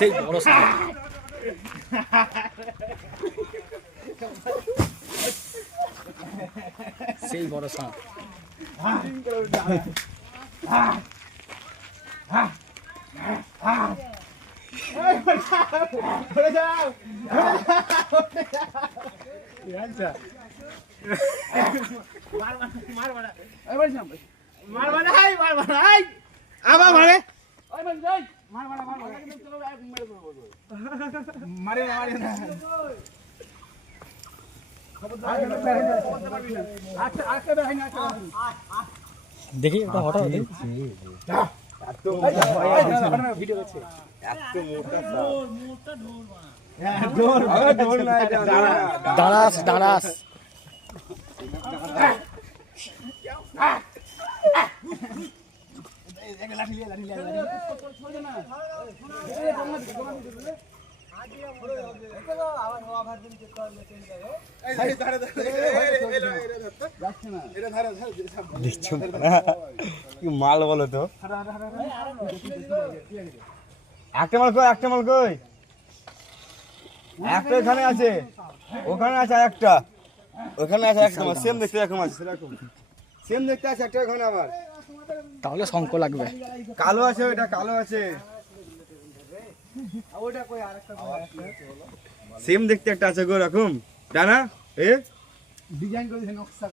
সেই বড় সাপ সেই বড় সাপ দেখি এটা হঠাৎ দাঁড়াস দাঁড়াস মাল বলো তো একটা মাল কই একটা মাল কই একটা এখানে আছে ওখানে আছে একটা ওখানে আছে একটা মাল সেম দেখতে এরকম আছে সেরকম সেম দেখতে আছে একটা ওখানে আবার তাহলে শঙ্খ লাগবে কালো আছে ওইটা কালো আছে সেম দেখতে একটা আছে গো এরকম জানা এ ডিজাইন করে নকশা